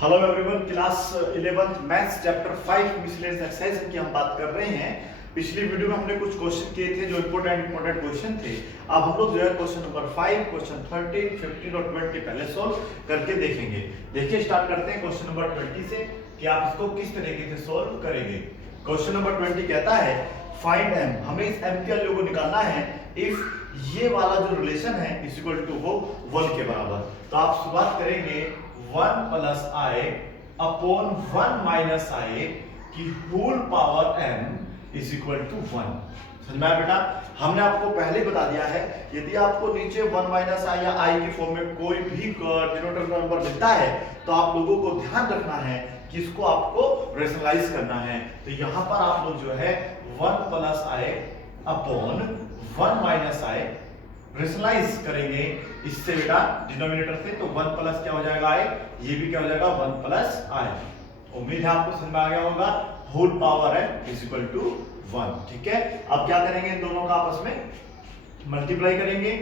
Hello everyone, class 11th maths chapter 5 miscellaneous exercise की हम बात कर रहे हैं। पिछली वीडियो में हमने कुछ क्वेश्चन किए थे जो इंपॉर्टेंट क्वेश्चन थे। अब हम लोग जो है क्वेश्चन नंबर 5, क्वेश्चन 13, 15 और 20 पहले सोल्व करके देखेंगे। देखिए स्टार्ट करते हैं क्वेश्चन नंबर 20 से कि आप इसको किस तरीके से सोल्व करेंगे। क्वेश्चन नंबर 20 कहता है फाइंड m, हमें इस m के वैल्यू को निकालना है इफ ये वाला जो रिलेशन है इज इक्वल टू हो 1 के बराबर। तो आप शुरुआत करेंगे 1 plus i upon 1 minus i की whole power m is equal to 1। समझ में आया बेटा? हमने आपको पहले ही बता दिया है यदि आपको नीचे 1 माइनस आई या आई के फॉर्म में कोई भी डिनोमिनेटर नंबर मिलता है तो आप लोगों को ध्यान रखना है कि इसको आपको रेशनलाइज करना है। तो यहां पर आप लोग जो है 1 plus i upon 1 minus I rationalise करेंगे इससे बेटा डिनोमिनेटर से, तो 1 प्लस क्या हो जाएगा आई, ये भी क्या हो जाएगा 1 प्लस आई। उम्मीद है आपको समझ में आ गया होगा। होल पावर है इज इक्वल टू 1। ठीक है, अब क्या करेंगे, इन दोनों का आपस में मल्टीप्लाई करेंगे।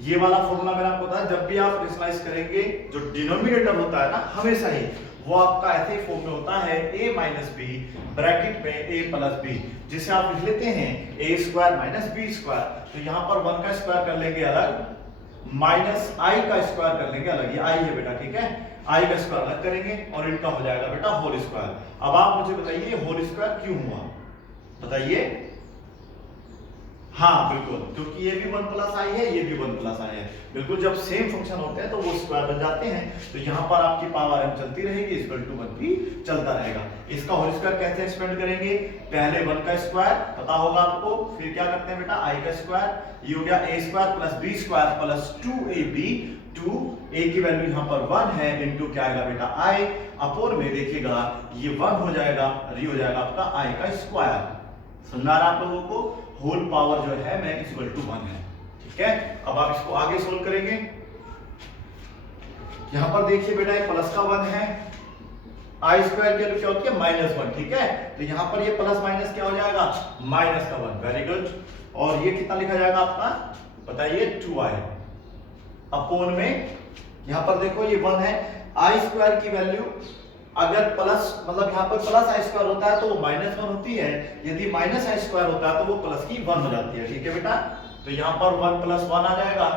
ये वाला फॉर्मूला मैंने आपको बताया, जब भी आप रेशनलाइज करेंगे जो डिनोमिनेटर होता है ना हमेशा ही वो आपका ऐसे ही फॉर्म में होता है a माइनस बी ब्रैकेट में a प्लस बी, जिसे आप लिख लेते हैं a square minus B square. तो यहाँ पर 1 का स्क्वायर कर लेंगे अलग, माइनस i का स्क्वायर कर लेंगे अलग, ये i है बेटा। ठीक है, i का स्क्वायर अलग करेंगे और इनका हो जाएगा बेटा होल स्क्वायर। अब आप मुझे बताइए होल स्क्वायर क्यों हुआ, बताइए। हाँ बिल्कुल, क्योंकि ये भी 1 प्लस आई है, ये भी 1 प्लस आई है। बिल्कुल, जब सेम फंक्शन होते हैं तो वो स्क्वायर बन जाते हैं। तो यहाँ पर आपकी पावर m चलती रहेगी, इक्वल टू 1 भी चलता रहेगा। इसका होल स्क्वायर कैसे एक्सपेंड करेंगे, पहले 1 का स्क्वायर पता होगा आपको, फिर क्या करते हैं बेटा i का स्क्वायर, ये हो गया a square plus b square plus 2ab। 2a की वैल्यू यहाँ पर 1 है, इनटू क्या आएगा बेटा i अपोन में देखिएगा ये 1 हो जाएगा और ये हो जाएगा आपका i का स्क्वायर। समझ में आ रहा है आप लोगों को? होल पावर जो है में इक्वल टू 1 है। ठीक है, अब आप इसको आगे सोल्व करेंगे। यहां पर देखिए बेटा ये प्लस का 1 है, आई स्क्वायर की वैल्यू क्या होती है माइनस 1। ठीक है, तो यहां पर ये प्लस माइनस क्या हो जाएगा माइनस का 1। Very good. और ये कितना लिखा जाएगा आपका बताइए 2i अपोन में, यहां पर देखो ये 1 है, आई स्क्वायर की वैल्यू अगर प्लस मतलब यहाँ पर प्लस आई स्क्वायर होता है तो वो माइनस 1 होती है, यदि माइनस आई स्क्वायर होता है तो वो प्लस की 1 हो जाती है। ठीक है बेटा, तो यहाँ पर 1 प्लस 1 आ जाएगा,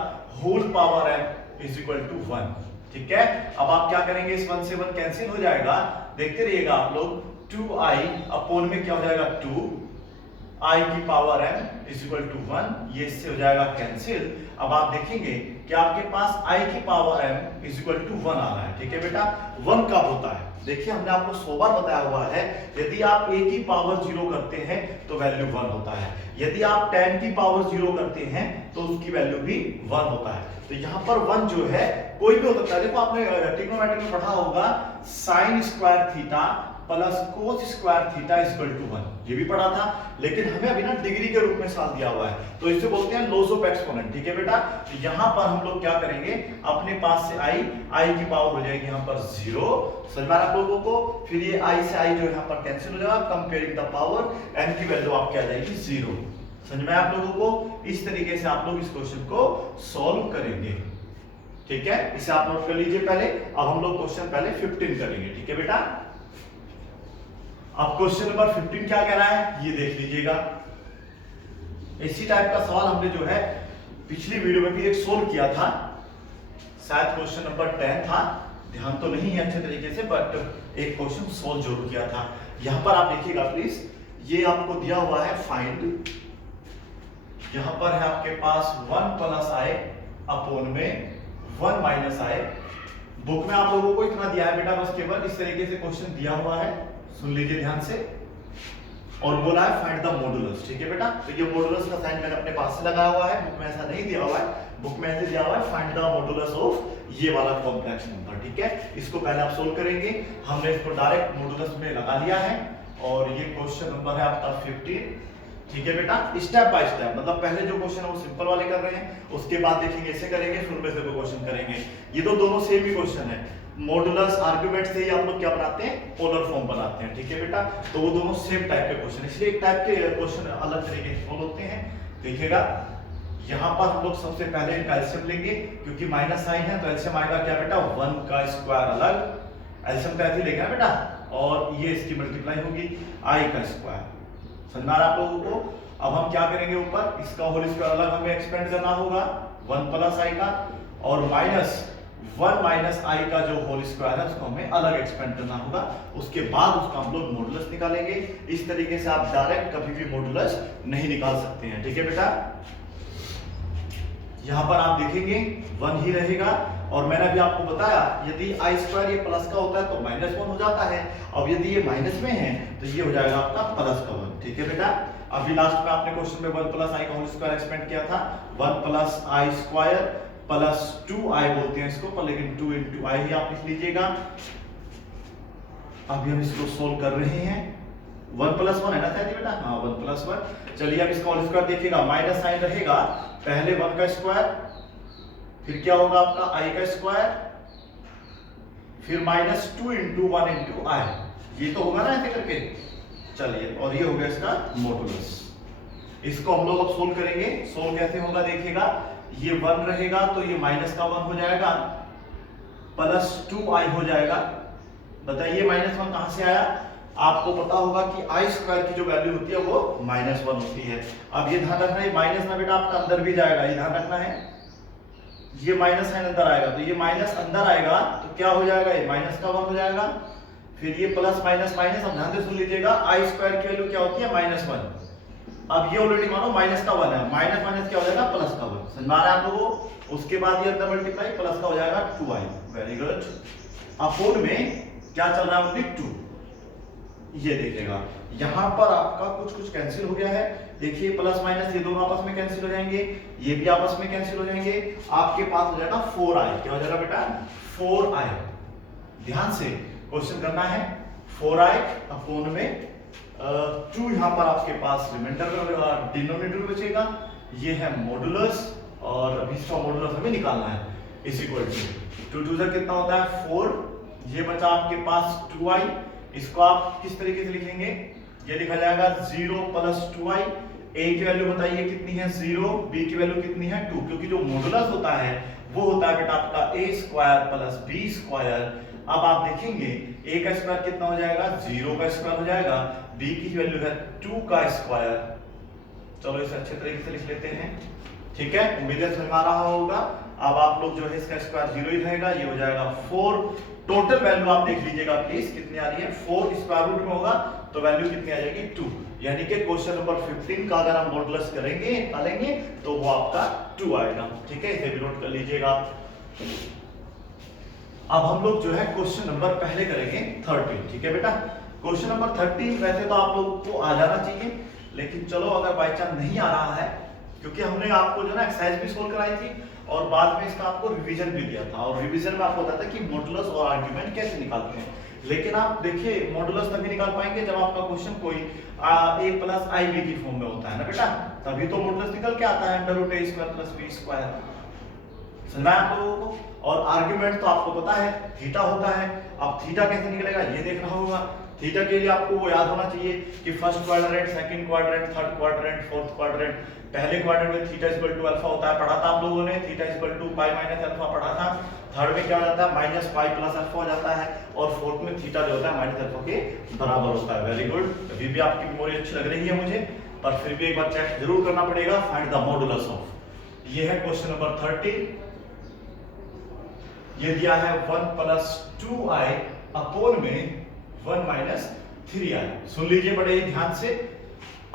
whole power m is equal to 1। ठीक है, अब आप क्या करेंगे, इस 1 से 1 कैंसिल हो जाएगा, देखते रहिएगा आप लोग। 2i अपोन में क्या हो जाएगा 2 i की power m is equal to 1, ये इससे हो जाएगा कैंसिल। अब आप देखेंगे कि आपके पास i की power m is equal to 1 आ रहा है। ठीक है बेटा, 1 कब होता है, देखिए हमने आपको 100 बार बताया हुआ है, यदि आप a की पावर 0 करते हैं तो वैल्यू 1 होता है, यदि आप 10 की पावर 0 करते हैं तो उसकी वैल्यू भी 1 होता है। तो यहाँ पर 1 जो है कोई भी हो सकता है। देखो आपने ट्रिग्नोमेट्री में पढ़ा होगा sine square theta plus cos square theta is equal to 1, ये भी पढ़ा था, लेकिन हमें अभी ना डिग्री के रूप में साल दिया हुआ है तो इसे बोलते हैं लॉस ऑफ एक्सपोनेंट। ठीक है बेटा, तो यहाँ पर हम लोग क्या करेंगे, अपने पास से आई की पावर हो जाएगी यहाँ पर 0, समझ में आ रहा है आप लोगों को, फिर ये आई से आई जो यहाँ पर कैंसिल हो जाएगा, कंपेयरिंग द पावर m की वैल्यू आपकी आ जाएगी 0। समझ में आप लोगों को? इस तरीके से आप लोग इस क्वेश्चन को सॉल्व करेंगे। ठीक है, इसे आप नोट कर लीजिए पहले। अब हम लोग क्वेश्चन पहले 15 करेंगे। ठीक है बेटा, अब क्वेश्चन नंबर 15 क्या कह रहा है ये देख लीजिएगा। इसी टाइप का सवाल हमने जो है पिछली वीडियो में भी एक सोल्व किया था, शायद क्वेश्चन नंबर 10 था, ध्यान तो नहीं है अच्छे तरीके से, बट एक क्वेश्चन सोल्व जरूर किया था। यहां पर आप देखिएगा प्लीज, ये आपको दिया हुआ है फाइंड, यहां पर है आपके पास 1 प्लस आई अपोन में 1 माइनस आई। बुक में आप लोगों को इतना दिया है बेटा, बस केवल इस तरीके से क्वेश्चन दिया हुआ है, सुन लीजिए ध्यान से, और बोला है फाइंड द मॉडुलस। ठीक है बेटा, तो ये मॉडुलस का साइन मैंने अपने पास से लगाया हुआ है, बुक में ऐसा नहीं दिया हुआ है, बुक में ऐसे दिया हुआ है फाइंड द मॉडुलस ऑफ ये वाला कॉम्प्लेक्स नंबर। ठीक है, इसको पहले आप सोल्व करेंगे, हमने इसको डायरेक्ट मॉडुलस में लगा लिया है, और ये क्वेश्चन नंबर है आपका 15। ठीक है बेटा, स्टेप बाय स्टेप, मतलब पहले जो क्वेश्चन है वो सिंपल वाले कर रहे हैं, उसके बाद देखेंगे ऐसे करेंगे, फिर उनमें से कोई क्वेश्चन करेंगे। ये तो दोनों सेम ही क्वेश्चन है, मॉडुलस आर्गुमेंट से ही आप लोग क्या बनाते हैं, पोलर फॉर्म बनाते हैं। ठीक है बेटा, तो वो दोनों सेम टाइप के क्वेश्चन, इसलिए एक टाइप के क्वेश्चन अलग तरीके से सॉल्व होते हैं। देखिएगा यहाँ पर हम लोग सबसे पहले एलसीएम लेंगे, क्योंकि माइनस साइन है तो एलसीएम आएगा क्या बेटा 1 का स्क्वायर अलग एलसीएम तो ऐसे ही लेगा ना बेटा, और ये इसकी मल्टीप्लाई होगी आई का स्क्वायर। समझ में आ रहा है आप लोगों को? अब हम क्या करेंगे, ऊपर इसका होल स्क्वायर अलग हमें एक्सपेंड करना होगा 1 प्लस आई का, और माइनस 1 माइनस आई का जो होल स्क्वायर है उसको हमें अलग एक्सपेंड करना होगा। उसके बाद उसका हम लोग मॉडुलस निकालेंगे। इस तरीके से आप डायरेक्ट कभी भी मॉडुलस नहीं निकाल सकते हैं। ठीक है बेटा, यहां पर आप देखेंगे 1 ही रहेगा, और मैंने अभी आपको बताया यदि आई स्क्वायर ये प्लस का होता है तो माइनस 1 हो जाता है, अब यदि ये माइनस में है तो ये हो जाएगा आपका प्लस का 1। ठीक है बेटा, अभी लास्ट में आपने क्वेश्चन में 1 प्लस आई का होल स्क्वायर एक्सपेंड किया था, 1 प्लस आई स्क्वायर प्लस 2 आई बोलते हैं इसको, पर लेकिन 2 इंटू आई ही आप लिख लीजिएगा। अभी हम इसको सोल्व कर रहे हैं, 1 प्लस 1 है ना शायद बेटा, हाँ 1 प्लस 1। चलिए अब इसका होल स्क्वायर देखिएगा, माइनस साइन रहेगा, पहले 1 का स्क्वायर, फिर क्या होगा आपका आई का स्क्वायर, फिर माइनस 2 इंटू 1 इंटू आई, ये तो होगा ना ऐसे करके। चलिए, और ये हो गया इसका मॉडुलस। इसको हम लोग अब सोल्व करेंगे। सोल्व कैसे होगा देखिएगा, ये 1 रहेगा तो ये माइनस का 1 हो जाएगा, प्लस 2 आई हो जाएगा। बताइए माइनस 1 कहां से आया? आपको पता होगा कि आई स्क्वायर की जो वैल्यू होती है वो -1 होती है। अब ये ध्यान रखना है, माइनस ना बेटा आपका अंदर भी जाएगा, ये ध्यान रखना है। ये माइनस साइन अंदर आएगा, तो ये माइनस अंदर आएगा तो क्या हो जाएगा, ये माइनस का 1 हो जाएगा, फिर ये प्लस माइनस माइनस। अब ध्यान से सुन लीजिएगा, आई स्क्वायर की वैल्यू क्या होती है, -1। अब ये ऑलरेडी मानो माइनस का 1 है, माइनस माइनस क्या हो जाएगा, प्लस का 1। समझ में आ रहा है आप लोगों को? उसके बाद ये अंदर मल्टीप्लाई, प्लस का हो जाएगा 2i। Very good. अपोन में क्या चल रहा है, ओनली 2। ये देखिएगा यहां पर आपका कुछ कुछ कैंसिल हो गया है। देखिए प्लस माइनस ये दोनों आपस में कैंसिल हो जाएंगे, ये भी आपस में कैंसिल हो जाएंगे। आपके पास हो जाएगा 4i। क्या हो जाएगा बेटा, 4i। ध्यान से क्वेश्चन करना है। 4i अपोन में 2 यहां पर आपके पास रिमाइंडर में डिनोमिनेटर बचेगा, ये है मॉडुलस, और अभी इसका मॉडुलस हमें निकालना है। इस इक्वल टू 2 2 कितना होता है 4, ये बचा आपके पास 2i। इसको आप किस तरीके से लिखेंगे, ये लिखा जाएगा 0 प्लस 2i। a की वैल्यू बताइए कितनी है 0, b की वैल्यू कितनी है 2, क्योंकि जो मॉडुलस होता है वो होता है बेटा आपका a square plus b square. अब आप देखेंगे a का स्क्वायर कितना हो जाएगा, 0 का स्क्वायर हो जाएगा, b की वैल्यू है 2 का स्क्वायर। चलो इसे अच्छे तरीके से लिख लेते हैं। ठीक है, उम्मीद है समझ में आ रहा होगा। अब आप लोग जो है इसका स्क्वायर 0 ही रहेगा, ये हो जाएगा 4। टोटल वैल्यू आप देख लीजिएगा प्लीज कितनी आ रही है, 4 स्क्वायर रूट में होगा तो वैल्यू कितनी आ जाएगी 2। यानी कि क्वेश्चन नंबर 15 का अगर हम मॉडुलस करेंगे निकालेंगे तो वो आपका 2 आएगा। ठीक है, इसे भी नोट कर लीजिएगा। अब हम लोग जो है क्वेश्चन नंबर पहले करेंगे 13। ठीक है बेटा, क्वेश्चन नंबर 13 वैसे तो आप लोगों को आ जाना चाहिए, लेकिन चलो अगर बाई चांस नहीं आ रहा है, क्योंकि हमने आपको जो ना एक्सरसाइज भी सोल्व कराई थी और बाद में इसका आपको रिवीजन भी दिया था, और रिवीजन में आपको बताया था कि मॉडुलस और आर्गुमेंट कैसे निकालते हैं। लेकिन आप देखिए मॉडुलस तभी निकाल पाएंगे जब आपका क्वेश्चन कोई a प्लस आई बी की फॉर्म में होता है ना बेटा, तभी तो मॉडुलस निकल के आता है under root a square plus b square. समझा आप लोगों को? और आर्गुमेंट तो आपको पता है थीटा होता है। अब थीटा कैसे निकलेगा ये देखना होगा। थीटा के लिए आपको वो याद होना चाहिए कि first quadrant, second quadrant, third quadrant, fourth quadrant. पहले क्वाड्रेंट में थीटा इक्वल टू अल्फा होता है, पढ़ा था आप लोगों ने, theta equal to pi minus alpha पढ़ा था। थर्ड में क्या हो जाता है, माइनस पाई प्लस अल्फा हो जाता है, और फोर्थ में थीटा जो होता है माइनस अल्फा के बराबर होता है। वेरी गुड, अभी भी आपकी मेमोरी अच्छी लग रही है मुझे, पर फिर भी एक बार चेक जरूर करना पड़ेगा। फाइंड द मॉडुलस ऑफ, ये है क्वेश्चन नंबर 13। ये दिया है 1 प्लस 2i अपोन में 1 माइनस 3i। सुन लीजिए बड़े ही ध्यान से।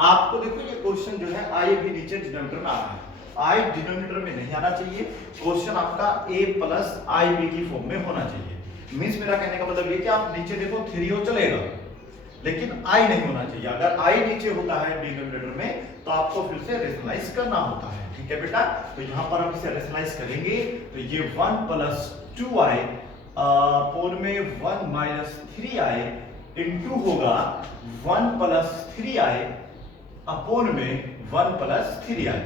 आपको देखो ये क्वेश्चन जो है i भी नीचे डिनोमिनेटर में आ रहा है, i डिनोमिनेटर में नहीं आना चाहिए। क्वेश्चन आपका a प्लस आई बी की फॉर्म में होना चाहिए। मींस मेरा कहने का मतलब ये कि आप नीचे देखो 3 हो चलेगा, लेकिन i नहीं होना चाहिए। अगर i नीचे होता है डिनोमिनेटर में तो आपको फिर से रेशनलाइज करना होता है। ठीक है बेटा, तो यहां पर हम इसे रेशनलाइज करेंगे तो ये 1 प्लस 2i अपोन में 1 माइनस 3i इंटू होगा 1 प्लस 3i अपोन में 1 प्लस 3i।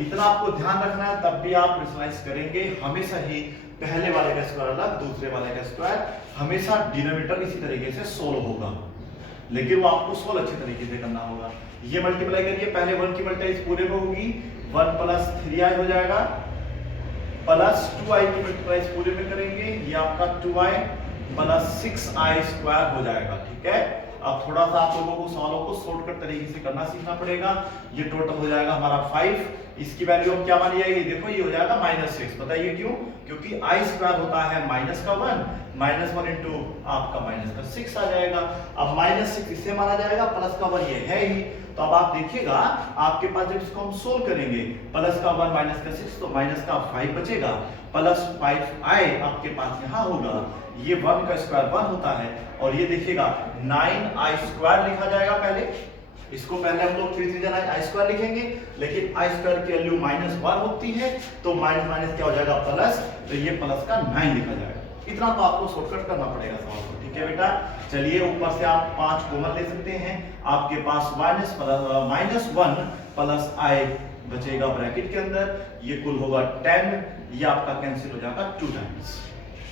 इतना आपको ध्यान रखना है, तब भी आप रेशनलाइज करेंगे हमेशा ही पहले वाले का स्क्वायर अलग, दूसरे वाले का स्क्वायर, हमेशा डिनोमिनेटर इसी तरीके से सोल्व होगा, लेकिन वो आपको सोल्व अच्छे तरीके से करना होगा। ये मल्टीप्लाई करिए, पहले 1 की मल्टीप्लाई इस पूरे में होगी, 1 प्लस 3i हो जाएगा, प्लस 2i की मल्टीप्लाई इस पूरे में करेंगे, ये आपका 2i, प्लस 6i² हो जाएगा। ठीक है, अब थोड़ा सा आप लोगों को सवालों को शॉर्टकट तरीके से करना सीखना पड़ेगा। ये टोटल हो जाएगा हमारा 5, इसकी वैल्यू अब क्या मानी जाएगी, देखो ये हो जाएगा -6। बताइए क्यों, क्योंकि i² होता है -1, -1 इंटू आपका -6 आ जाएगा। अब -6 इससे माना जाएगा, +1 ये है ही। तो अब आप देखिएगा आपके पास जब इसको हम सोल्व करेंगे, +1 -6 तो -5 बचेगा, +5i आपके पास यहाँ होगा। ये 1 का स्क्वायर 1 होता है, और ये देखिएगा 9i² लिखा जाएगा। पहले इसको पहले हम लोग 3 3 i² लिखेंगे, लेकिन i² की वैल्यू -1 होती है, तो माइनस माइनस क्या हो जाएगा, प्लस, तो ये प्लस का 9 लिखा जाएगा। इतना तो आपको शॉर्टकट करना पड़ेगा सवाल को। ठीक है बेटा, चलिए ऊपर से आप 5 कॉमन ले सकते हैं, आपके पास -1 प्लस i बचेगा ब्रैकेट के अंदर, ये कुल होगा 10, ये आपका कैंसिल हो जाएगा 2 टाइम्स।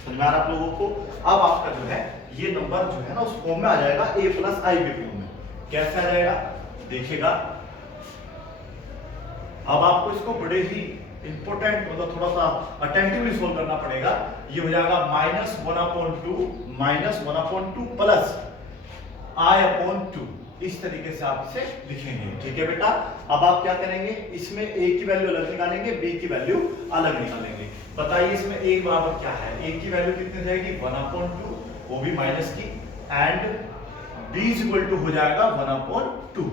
समझ में आ रहा आप लोगों को। अब आपका जो है ये नंबर जो है ना उस फॉर्म में आ जाएगा, a + i के फॉर्म में। कैसे आ जाएगा देखिएगा। अब आपको इसको बड़े ही इंपॉर्टेंट, मतलब थोड़ा सा अटेंटिवली सोल्व करना पड़ेगा। ये हो जाएगा -1/2 प्लस i/2, इस तरीके से आप इसे लिखेंगे। ठीक है बेटा, अब आप क्या करेंगे, इसमें a की वैल्यू अलग निकालेंगे, b की वैल्यू अलग निकालेंगे। बताइए इसमें a बराबर क्या है, a की वैल्यू कितनी जाएगी, 1/2, वो भी माइनस की, एंड b हो जाएगा 1/2।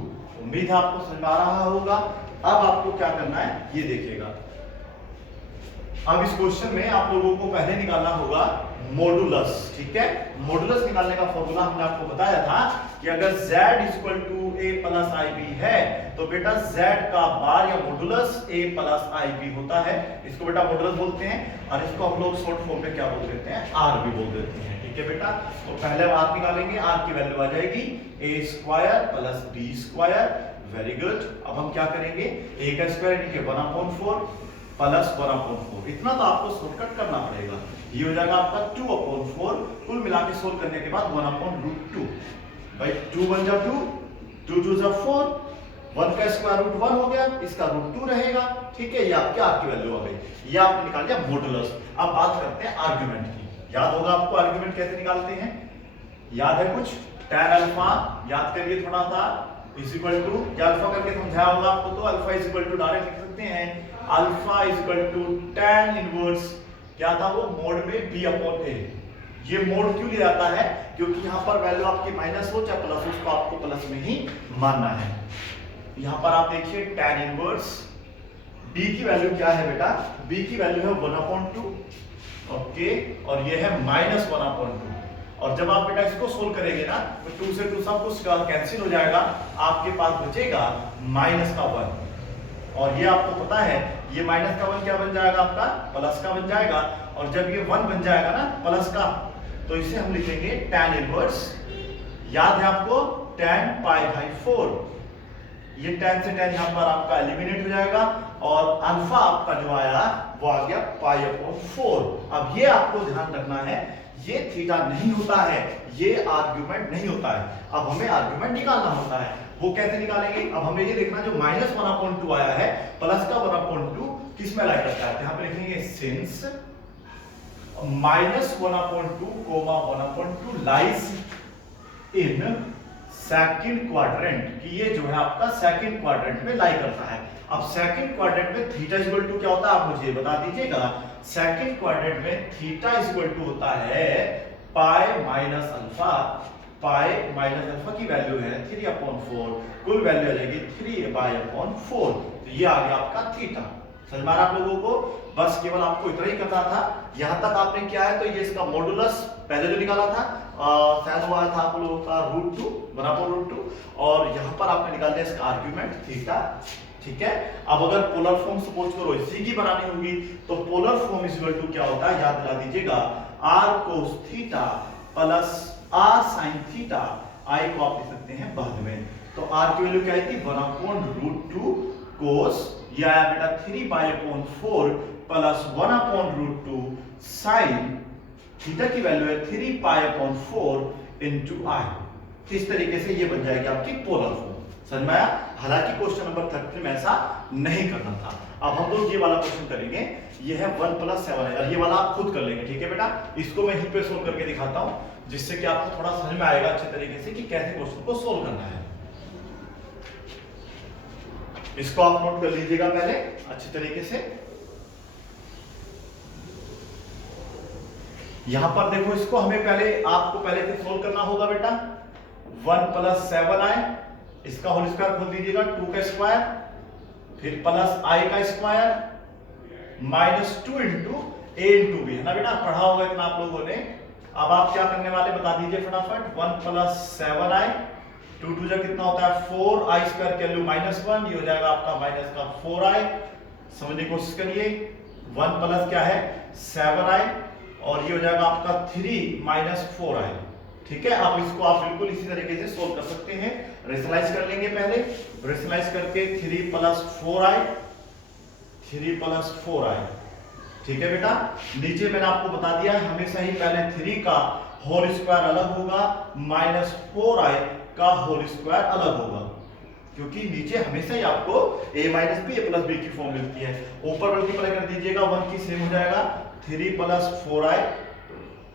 उम्मीद है आपको समझ आ रहा होगा। अब आपको क्या करना है ये देखिएगा। अब इस क्वेश्चन में आप लोगों को पहले निकालना होगा मॉडुलस। ठीक है, मॉडुलस निकालने का फॉर्मूला हमने आपको बताया था कि अगर z = a + ib है, तो बेटा z का बार या मॉडुलस a + ib होता है। इसको बेटा मॉडुलस बोलते हैं, और इसको हम लोग शॉर्ट फॉर्म में क्या बोल देते हैं, r भी बोल देते हैं। ठीक है बेटा, तो पहले हम r निकालेंगे, r की वैल्यू आ जाएगी a² + b²। Very good. अब हम क्या करेंगे, a का स्क्वायर यानी कि 1/4 प्लस 1/4, इतना तो आपको शॉर्टकट करना पड़ेगा। ये हो जाएगा आपका 2/4, कुल मिला के सोल्व करने के बाद 1/√2। भाई 2 × 2, 2 × 2 = 4, 1 का स्क्वायर रूट 1 हो गया, इसका √2 रहेगा। ठीक है, ये आपके r की वैल्यू आ गई, ये आपने निकाल लिया मॉडुलस। अब बात करते हैं आर्गुमेंट की। याद होगा आपको आर्गुमेंट कैसे निकालते हैं, याद है कुछ, tan अल्फा याद करिए थोड़ा सा, इक्वल टू, या अल्फा करके समझाया होगा आपको, तो अल्फा डायरेक्ट लिख सकते हैं, अल्फा tan इनवर्स, क्या था वो, मोड में b/a। ये मोड क्यों लिया जाता है, क्योंकि यहाँ पर वैल्यू आपकी माइनस हो चाहे प्लस हो, उसको आपको प्लस में ही मानना है। यहाँ पर आप देखिए tan इनवर्स, b की वैल्यू क्या है बेटा, b की वैल्यू है 1/2, ओके, और ये है -1/2। और जब आप बेटा इसको सोल्व करेंगे ना, तो 2 से 2 सब कुछ कैंसिल हो जाएगा, आपके पास बचेगा -1। और ये आपको पता है ये -1 क्या बन जाएगा, आपका प्लस का बन जाएगा। और जब ये 1 बन जाएगा ना प्लस का, तो इसे हम लिखेंगे tan इनवर्स, याद है आपको, tan π/4। ये tan से tan यहाँ पर आपका एलिमिनेट हो जाएगा, और अल्फा आपका जो आया वो आ गया π/4। अब ये आपको ध्यान रखना है, ये थीटा नहीं होता है, ये आर्गुमेंट नहीं होता है। अब हमें आर्गुमेंट निकालना होता है, वो कैसे निकालेंगे। अब हमें ये देखना, जो -1/2 आया है, प्लस का 1/2 किस में लाई करता है, यहाँ पे लिखेंगे since -1/2, 1/2 lies in second quadrant, कि ये जो है आपका सेकंड क्वाड्रेंट में लाई करता है। अब सेकंड क्वाड्रेंट में थीटा = क्या होता है, आप मुझे बता दीजिएगा। सेकंड क्वाड्रेंट में थीटा = होता है पाई माइनस अल्फा। पाई माइनस अल्फा की वैल्यू है 3/4, कुल वैल्यू आ जाएगी 3/4। तो ये आ गया आपका थीटा। समझ में आ रहा आप लोगों को, बस केवल आपको इतना ही करना था। यहां तक आपने क्या है, तो ये इसका मॉडुलस पहले जो निकाला था शायद वो आया था आप लोगों का √2, 1/√2, और यहाँ पर आपने निकाल दिया इसका आर्ग्यूमेंट थीटा। ठीक है, अब अगर पोलर फॉर्म सपोज करो इसी की बनानी होगी, तो पोलर फॉर्म = क्या होता है, याद दिला दीजिएगा, r cos theta plus r sin theta. i को आप लिख सकते हैं बाद में, तो r की वैल्यू क्या आएगी, 1/√2 cos, ये आया बेटा 3/4 प्लस 1/√2 sin थीटा की वैल्यू है 3/4 into i। इस तरीके से ये बन जाएगी आपकी पोलर फॉर्म। समझ में आया। हालांकि क्वेश्चन नंबर 33 में ऐसा नहीं करना था। अब हम लोग ये वाला क्वेश्चन करेंगे ये है 1 + 7i, और ये वाला आप खुद कर लेंगे, ठीक है बेटा। इसको मैं यहीं पे सोल्व करके दिखाता हूं, जिससे कि आपको थोड़ा समझ में आएगा अच्छे तरीके से कि कैसे क्वेश्चन को सोल्व करना है। इसको आप नोट कर लीजिएगा पहले अच्छे तरीके से। यहां पर देखो, इसको हमें आपको पहले से सोल्व करना होगा बेटा। 1 + 7i, इसका होल स्क्वायर खोल दीजिएगा, 2 का स्क्वायर, फिर प्लस i का स्क्वायर माइनस 2 × a × b, है ना बेटा, पढ़ा होगा इतना आप लोगों ने। अब आप क्या करने वाले बता दीजिए फटाफट। 1 + 7i, 2 2 जा कितना होता है 4, i स्क्वायर की वैल्यू -1, ये हो जाएगा आपका माइनस का 4i। समझने की कोशिश करिए, 1 प्लस क्या है 7i, और ये हो जाएगा आपका 3 - 4i, ठीक है। अब इसको आप बिल्कुल इसी तरीके से सोल्व कर सकते हैं। रेशनलाइज कर लेंगे पहले, रेशनलाइज करके 3 + 4i, 3 + 4i, ठीक है बेटा। नीचे मैंने आपको बता दिया है, हमेशा ही पहले 3 का होल स्क्वायर अलग होगा, -4i का होल स्क्वायर अलग होगा, क्योंकि नीचे हमेशा ही आपको a - b a + b की फॉर्म मिलती है। ऊपर मल्टीप्लाई कर दीजिएगा, 1 की सेम हो जाएगा 3 + 4i,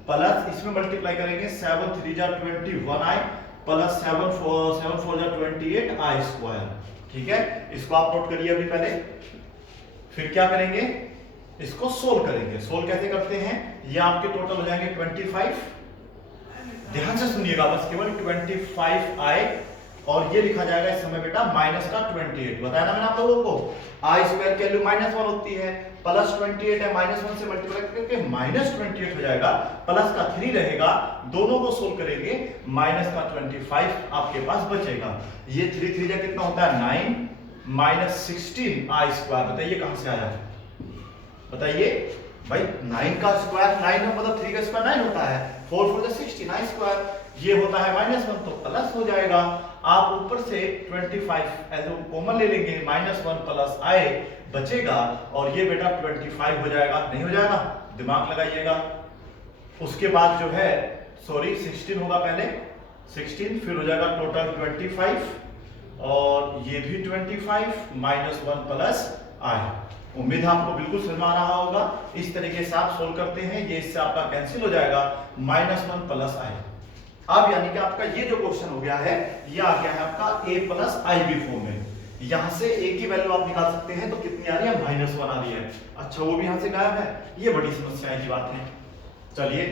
प्लस इसमें मल्टीप्लाई करेंगे 7 3 जा 21i, प्लस 7 4 जा 28i², ठीक है। इसको आप नोट करिए अभी पहले। फिर क्या करेंगे, इसको सोल्व करेंगे। सोल्व कैसे करते हैं, ये आपके टोटल हो जाएंगे 25, ध्यान से सुनिएगा बस, केवल 25i, और ये लिखा जाएगा इस समय बेटा माइनस का 28। बताया ना मैंने आप लोगों को, i स्क्वायर की वैल्यू -1 होती है, प्लस 28 है, -1 से मल्टीप्लाई करके -28 हो जाएगा, प्लस का 3 रहेगा, दोनों को सोल्व करेंगे, माइनस का 25 आपके पास बचेगा। ये 3 3 जा कितना होता है 9 - 16i²। बताइए कहां से आया, बताइए भाई। 9 का स्क्वायर 9 है, मतलब 3 का स्क्वायर 9 होता है, 4 4 जा 16i², ये होता है -1, तो प्लस हो जाएगा। आप ऊपर से 25 एज कॉमन ले लेंगे, -1 प्लस i बचेगा, और ये बेटा 25 हो जाएगा, नहीं हो जाएगा, दिमाग लगाइएगा। उसके बाद जो है 16 होगा पहले, 16, फिर हो जाएगा टोटल 25, और ये भी 25 -1 प्लस i। उम्मीद है आपको बिल्कुल समझ में आ रहा होगा। इस तरीके से आप सोल्व करते हैं, ये इससे आपका कैंसिल हो जाएगा, -1 प्लस i। अब यानी कि आपका ये जो क्वेश्चन हो गया है, ये आ गया है आपका a + ib फॉर्म में। यहां से a की वैल्यू आप निकाल सकते हैं, तो कितनी आ रही है -1 आ रही है। अच्छा, वो भी यहां से गायब है, ये बड़ी समस्या की बात है। चलिए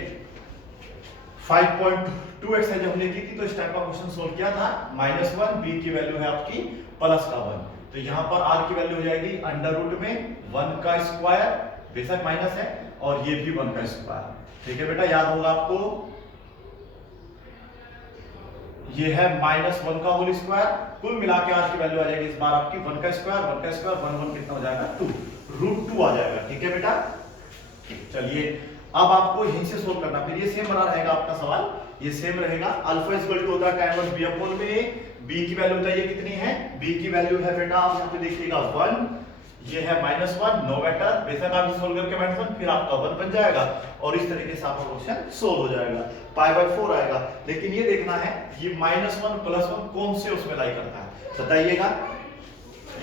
5.2 एक्सरसाइज हमने की थी, तो इस टाइप का क्वेश्चन सोल्व किया था। -1, b की वैल्यू है आपकी +1, तो यहां पर r की वैल्यू हो जाएगी √ में 1 का स्क्वायर, बेशक माइनस है, और ये भी 1 का स्क्वायर, ठीक है बेटा, याद होगा आपको। ये है -1 का होल स्क्वायर, कुल मिला के r की वैल्यू आ जाएगी इस बार आपकी 1 का स्क्वायर, 1 का स्क्वायर 1 1 कितना हो जाएगा 2, √2 आ जाएगा, ठीक है बेटा। चलिए अब आपको यहीं से सोल्व करना, फिर ये सेम बना रहेगा आपका सवाल, ये सेम रहेगा। अल्फा = होता है tan - b/a, b की वैल्यू बताइए कितनी है, b की वैल्यू है बेटा, आप यहाँ पे देखिएगा 1, ये है -1, नो मैटर, बेशक आप सोल्व करके -1, फिर आपका 1 बन जाएगा, और इस तरीके से आपका क्वेश्चन सोल्व हो जाएगा, π/4 आएगा। लेकिन ये देखना है, ये -1 + 1 कौन से उसमें लाई करता है, बताइएगा,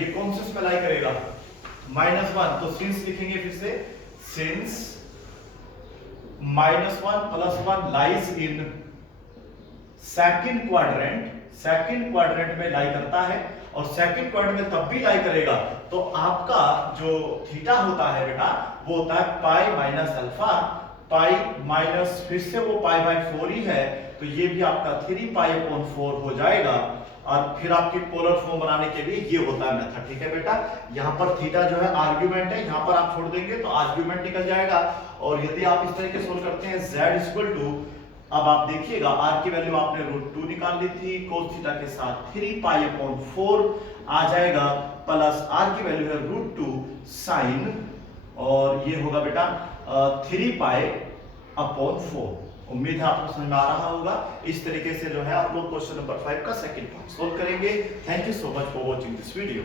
ये कौन से उसमें लाई करेगा, -1, तो सिंस लिखेंगे फिर से, since -1 + 1 lies in second quadrant में लाई करता है, और सेकंड क्वाड्रेंट में तब भी लाई करेगा, तो आपका जो थीटा होता है बेटा, वो होता है π - अल्फा, π- फिर से वो π/4 ही है, तो ये भी आपका 3π/4 हो जाएगा। और फिर आपकी पोलर फॉर्म बनाने के लिए ये होता है मेथड, ठीक है बेटा। यहाँ पर थीटा जो है आर्ग्यूमेंट है, यहाँ पर आप छोड़ देंगे तो आर्ग्यूमेंट निकल जाएगा, और यदि आप इस तरीके सोल्व करते हैं z = अब आप देखिएगा r की वैल्यू आपने √2 निकाल ली थी, cos थीटा के साथ 3π/4 आ जाएगा, प्लस r की वैल्यू है √2 sin, और ये होगा बेटा 3π/4। उम्मीद है आपको समझ में आ रहा होगा। इस तरीके से जो है आप लोग क्वेश्चन नंबर 5 का सेकंड पार्ट सोल्व करेंगे। Thank you so much for watching this video.